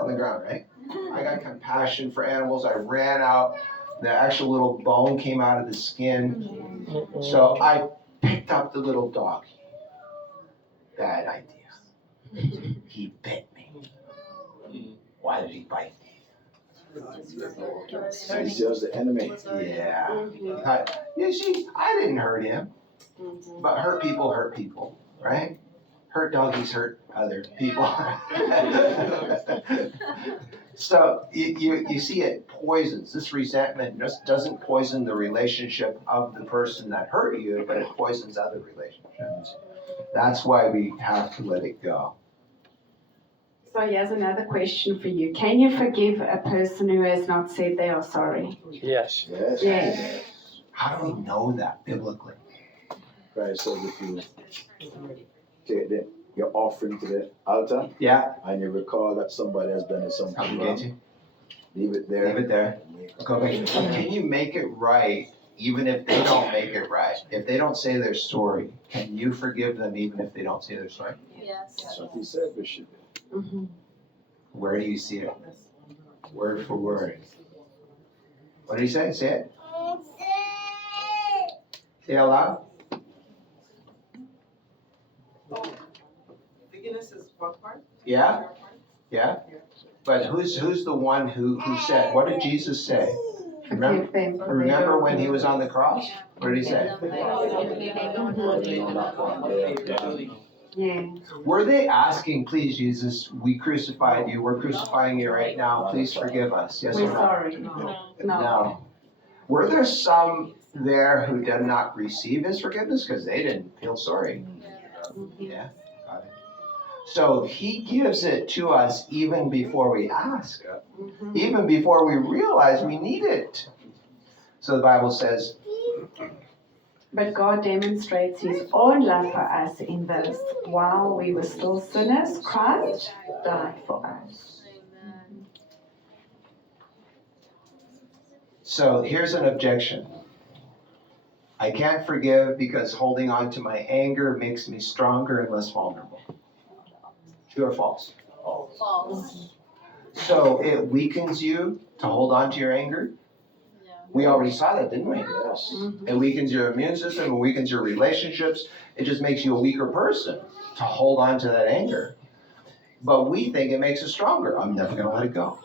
on the ground, right? I got compassion for animals. I ran out. The actual little bone came out of the skin. So I picked up the little doggy. Bad idea. He bit me. Why did he bite me? He sells the enemy. Yeah. You see, I didn't hurt him. But hurt people, right? Hurt doggies hurt other people. So you see it poisons. This resentment just doesn't poison the relationship of the person that hurt you, but it poisons other relationships. That's why we have to let it go. So here's another question for you. Can you forgive a person who has not said they are sorry? Yes. Yes. Yes. How do we know that biblically? Christ says if you take your offering to the altar Yeah, and you recall that somebody has done it something I'll wrong, get you. leave it there. Leave it there. Go back. Can you make it right even if they don't make it right? If they don't say they're sorry, can you forgive them even if they don't say they're sorry? Yes. That's what he said we should do. Mm-hmm. Where do you see it? Word for word. What did he say? Say it. Say it out loud. Forgiveness is one part. Yeah? Yeah? But who's the one who said, what did Jesus say? Remember, Forgive them. for they remember don't when he know. was on the cross? What did he say? Yeah. Were they asking, please, Jesus, we crucified you, we're crucifying you right now, please forgive us? Yes or We're no? sorry. No. No. Were there some there who did not receive his forgiveness because they didn't feel sorry? Yeah, got it. So he gives it to us even before we ask, Mhm. even before we realize we need it. So the Bible says, But God demonstrates his own love for us in this. While we were still sinners, Christ died for us. Amen. so here's an objection. I can't forgive because holding on to my anger makes me stronger and less vulnerable. True or false? False. So it weakens you to hold on to your anger? Yeah. We already saw that, didn't we? Yes. It weakens your immune system, it weakens your relationships. It just makes you a weaker person to hold on to that anger. But we think it makes us stronger. I'm never going to let it go,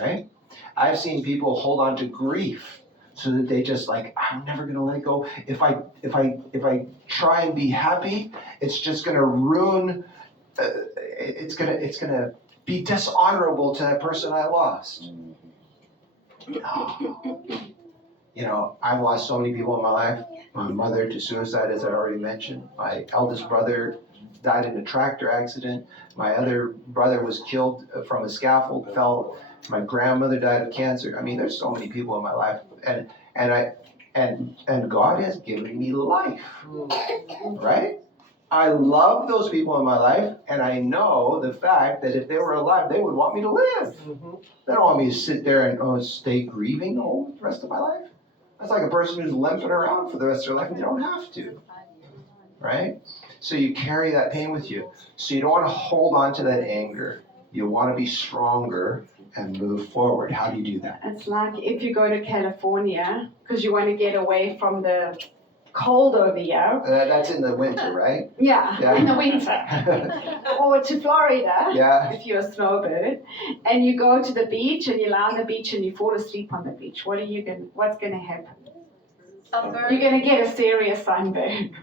right? I've seen people hold on to grief so that they just like, I'm never going to let it go. If I try and be happy, it's just going to ruin. It's gonna be dishonorable to that person I lost. You know, I've lost so many people in my life. My mother to suicide, as I already mentioned. My eldest brother died in a tractor accident. My other brother was killed from a scaffold, fell. My grandmother died of cancer. I mean, there's so many people in my life, and God has given me life, right? I love those people in my life, and I know the fact that if they were alive, they would want me to live. They don't want me to sit there and stay grieving the whole rest of my life. That's like a person who's limping around for the rest of their life, and they don't have to, right? So you carry that pain with you. So you don't want to hold on to that anger. You want to be stronger and move forward. How do you do that? It's like if you go to California, because you want to get away from the cold over here. That's in the winter, right? Yeah, in the winter. Or to Florida, Yeah. if you're a snowbird, and you go to the beach and you lie on the beach and you fall asleep on the beach. What's gonna happen? Sunburn. You're gonna get a serious sunburn.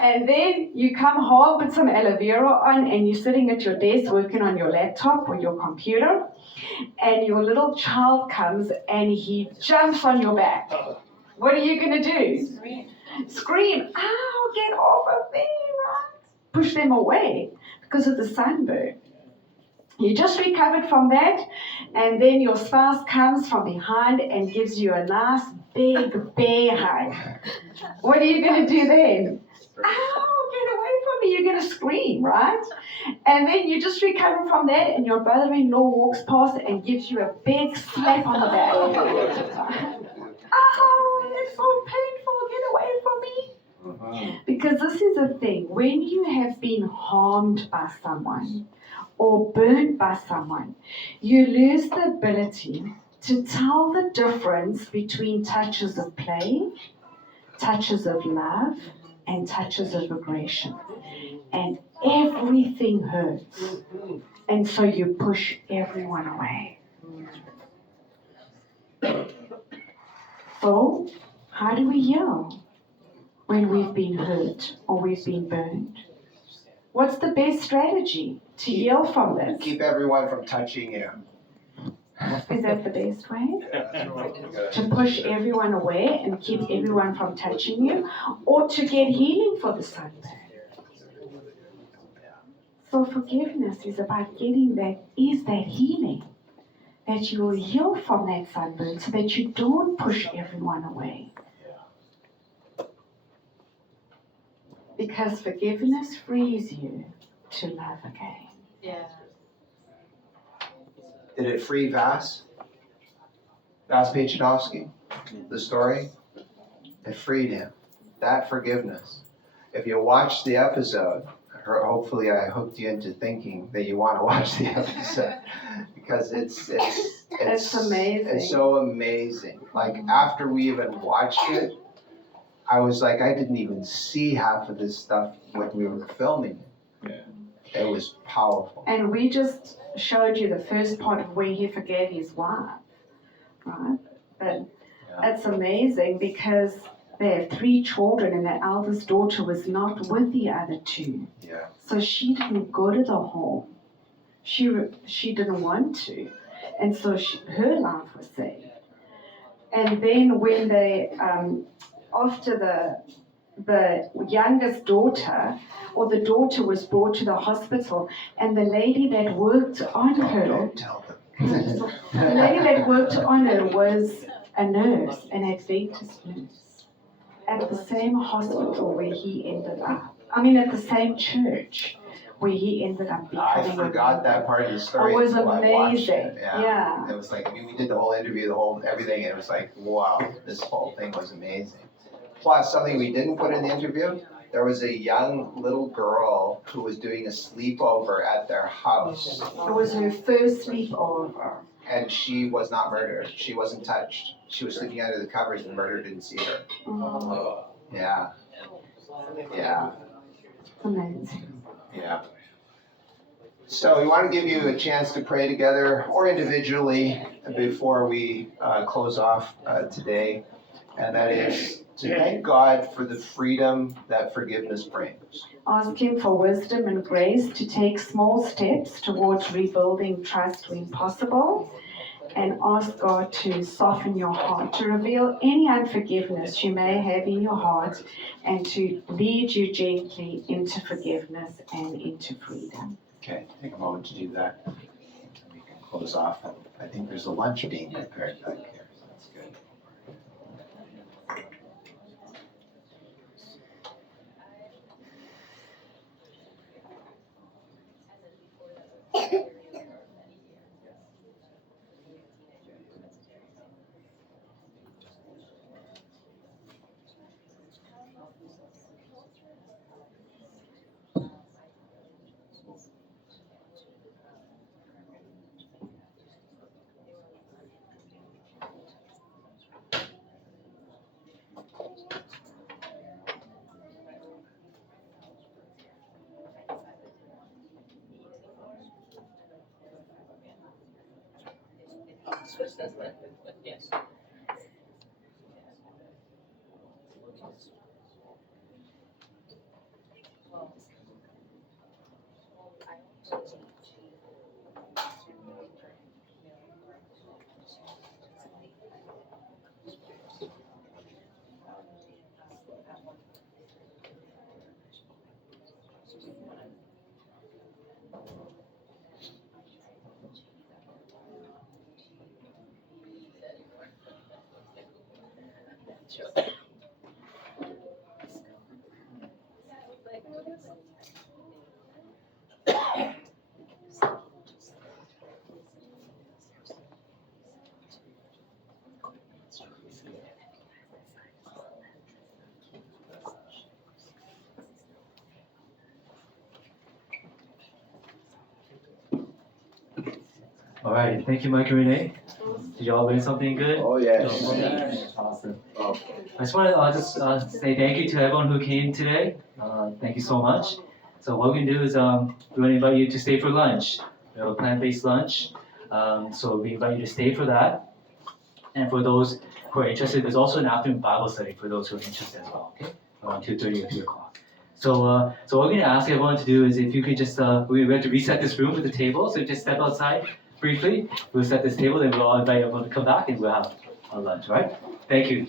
And then you come home, put some aloe vera on, and you're sitting at your desk working on your laptop or your computer, and your little child comes and he jumps on your back. What are you gonna do? Scream, ow, get off of me, right? Push them away because of the sunburn. You just recovered from that, and then your spouse comes from behind and gives you a nice big bear hug. What are you going to do then? Ow, get away from me. You're going to scream, right? And then you just recover from that, and your brother-in-law walks past and gives you a big slap on the back. Oh, it's so painful. Get away from me. Because this is the thing. When you have been harmed by someone, or burned by someone, you lose the ability to tell the difference between touches of play, touches of love, and touches of aggression. And everything hurts. And so you push everyone away. So, how do we heal? when we've been hurt or we've been burned? What's the best strategy to heal from this? Keep everyone from touching you. Is that the best way? To push everyone away and keep everyone from touching you? Or to get healing for the sunburn? So forgiveness is about getting that healing. That you will heal from that sunburn so that you don't push everyone away. Because forgiveness frees you to love again. Yeah. Did it free Vas? Vas Pachanovsky? The story? It freed him. That forgiveness. If you watch the episode, hopefully I hooked you into thinking that you want to watch the episode. Because it's amazing. It's so amazing. Like after we even watched it, I was like, I didn't even see half of this stuff when we were filming it. It was powerful. And we just showed you the first part of where he forgave his wife, right? But it's amazing because they have 3 children and the eldest daughter was not with the other 2. Yeah. So she didn't go to the home. She didn't want to. And so her life was saved. And then when they, after the youngest daughter, or the daughter was brought to the hospital, and the lady that worked on her, Don't tell them. the lady that worked on her was a nurse, an Adventist nurse, at the same hospital where he ended up. I mean, at the same church where he ended up I becoming forgot that part of the story. It was until I watched amazing. it. Yeah. It was like, we did the whole interview, everything, and it was like, wow, this whole thing was amazing. Plus, something we didn't put in the interview, there was a young little girl who was doing a sleepover at their house. It was her first sleepover. And she was not murdered. She wasn't touched. She was sleeping under the covers and the murderer didn't see her. Oh, Yeah. Yeah. amazing. Yeah. So we want to give you a chance to pray together or individually before we close off today. And that is to thank God for the freedom that forgiveness brings. Ask Him for wisdom and grace to take small steps towards rebuilding trust when possible. And ask God to soften your heart, to reveal any unforgiveness you may have in your heart, and to lead you gently into forgiveness and into freedom. Okay, take a moment to do that. We can close off. I think there's a lunch being prepared back here, so that's good. Yes. All right, thank you, Mike and Renee. Did you all learn something good? Oh, yes. Awesome. Oh. I just want to say thank you to everyone who came today. Thank you so much. So what we're going to do is we want to invite you to stay for lunch. We have a plant-based lunch. So we invite you to stay for that. And for those who are interested, there's also an afternoon Bible study for those who are interested as well. Okay? around 2:30 or 3 o'clock. So what we're gonna ask everyone to do is if you could just, we have to reset this room with the table, so just step outside briefly. We'll set this table, then we'll all invite everyone to come back and we'll have our lunch, right? Thank you.